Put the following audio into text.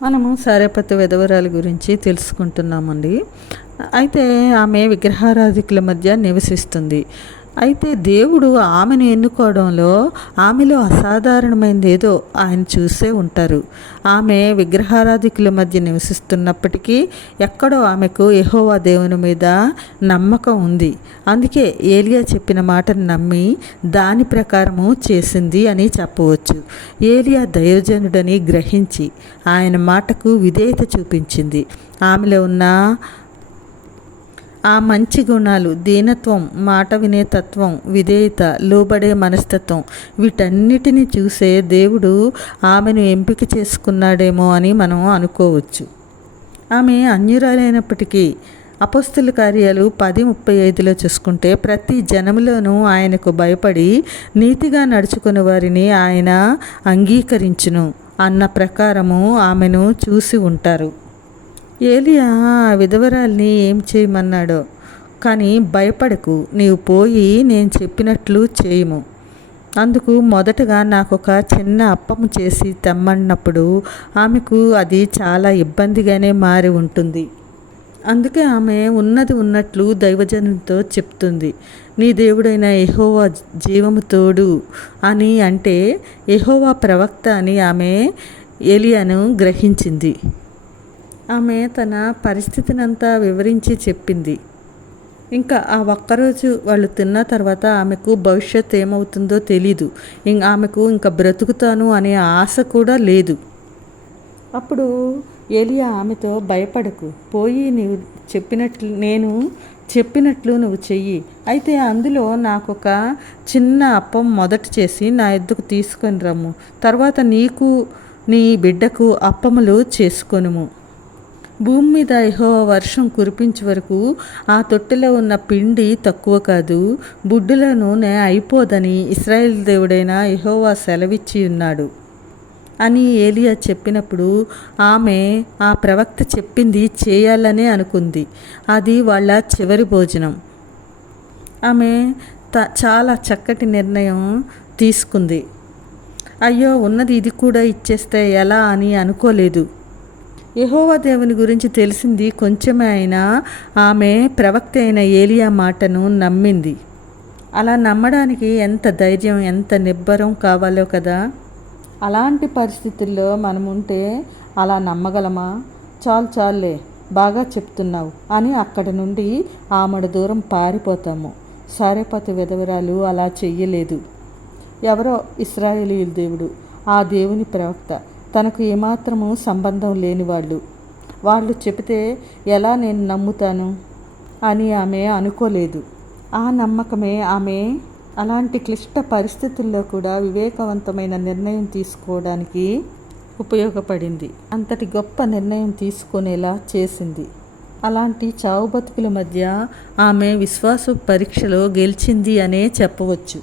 మనము సారెపత్తు విధవరాలి గురించి తెలుసుకుంటున్నామండి. అయితే ఆమె విగ్రహారాధికుల మధ్య నివసిస్తుంది. అయితే దేవుడు ఆమెను ఎన్నుకోవడంలో ఆమెలో అసాధారణమైనది ఏదో ఆయన చూసే ఉంటారు. ఆమె విగ్రహారాధికుల మధ్య నివసిస్తున్నప్పటికీ ఎక్కడో ఆమెకు యెహోవా దేవుని మీద నమ్మకం ఉంది. అందుకే ఏలియా చెప్పిన మాటను నమ్మి దాని ప్రకారము చేసింది అని చెప్పవచ్చు. ఏలియా దైవజనుడని గ్రహించి ఆయన మాటకు విధేయత చూపించింది. ఆమెలో ఉన్న ఆ మంచి గుణాలు, దీనత్వం, మాట వినే తత్వం, విధేయత, లోబడే మనస్తత్వం, వీటన్నిటిని చూసే దేవుడు ఆమెను ఎంపిక చేసుకున్నాడేమో అని మనం అనుకోవచ్చు. ఆమె అన్యురాలైనప్పటికీ అపోస్తుల కార్యాలు 10:35 చూసుకుంటే ప్రతి జనములోనూ ఆయనకు భయపడి నీతిగా నడుచుకుని వారిని ఆయన అంగీకరించును అన్న ప్రకారము ఆమెను చూసి ఉంటారు. ఏలియా విధవరాల్ని ఏం చేయమన్నాడో, కానీ భయపడకు, నీవు పోయి నేను చెప్పినట్లు చేయము. అందుకు మొదటగా నాకు ఒక చిన్న అప్పము చేసి తెమ్మన్నప్పుడు ఆమెకు అది చాలా ఇబ్బందిగానే మారి ఉంటుంది. అందుకే ఆమె ఉన్నది ఉన్నట్లు దైవజనునితో చెప్తుంది. నీ దేవుడైన యెహోవా జీవము తోడు అని అంటే యెహోవా ప్రవక్త అని ఆమె ఏలియాను గ్రహించింది. ఆమె తన పరిస్థితినంతా వివరించి చెప్పింది. ఇంకా ఆ ఒక్కరోజు వాళ్ళు తిన్న తర్వాత ఆమెకు భవిష్యత్ ఏమవుతుందో తెలీదు. ఆమెకు ఇంకా బ్రతుకుతాను అనే ఆశ కూడా లేదు. అప్పుడు ఏలియా ఆమెతో భయపడకు, పోయి నీవు చెప్పినట్లు నేను చెప్పినట్లు నువ్వు చెయ్యి. అయితే అందులో నాకు ఒక చిన్న అప్పం మొదట చేసి నా ఎద్దుకు తీసుకొని రమ్ము. తర్వాత నీకు నీ బిడ్డకు అప్పములు చేసుకొనుము. భూమి మీద యెహోవా వర్షం కురిపించే వరకు ఆ తొట్టెలో ఉన్న పిండి తక్కువ కాదు, బుడ్డుల నూనె అయిపోదని ఇశ్రాయేలు దేవుడైన యెహోవా సెలవిచ్చి ఉన్నాడు అని ఏలియా చెప్పినప్పుడు ఆమె ఆ ప్రవక్త చెప్పింది చేయాలనే అనుకుంది. అది వాళ్ళ చివరి భోజనం. ఆమె చాలా చక్కటి నిర్ణయం తీసుకుంది. అయ్యో, ఉన్నది ఇది కూడా ఇచ్చేస్తే ఎలా అని అనుకోలేదు. యెహోవా దేవుని గురించి తెలిసింది కొంచెమే అయినా ఆమె ప్రవక్త అయిన ఏలియా మాటను నమ్మింది. అలా నమ్మడానికి ఎంత ధైర్యం, ఎంత నిబ్బరం కావాలో కదా. అలాంటి పరిస్థితుల్లో మనముంటే అలా నమ్మగలమా? చాలులే, బాగా చెప్తున్నావు అని అక్కడ నుండి ఆమెడు దూరం పారిపోతాము. సారెపతు విధవరాలు అలా చెయ్యలేదు. ఎవరో ఇశ్రాయేలీయుల దేవుడు, ఆ దేవుని ప్రవక్త, తనకు ఏమాత్రము సంబంధం లేని వాళ్ళు చెబితే ఎలా నేను నమ్ముతాను అని ఆమె అనుకోలేదు. ఆ నమ్మకమే ఆమె అలాంటి క్లిష్ట పరిస్థితుల్లో కూడా వివేకవంతమైన నిర్ణయం తీసుకోవడానికి ఉపయోగపడింది. అంతటి గొప్ప నిర్ణయం తీసుకునేలా చేసింది. అలాంటి చావు బతుకుల మధ్య ఆమె విశ్వాస పరీక్షలో గెలిచింది అనే చెప్పవచ్చు.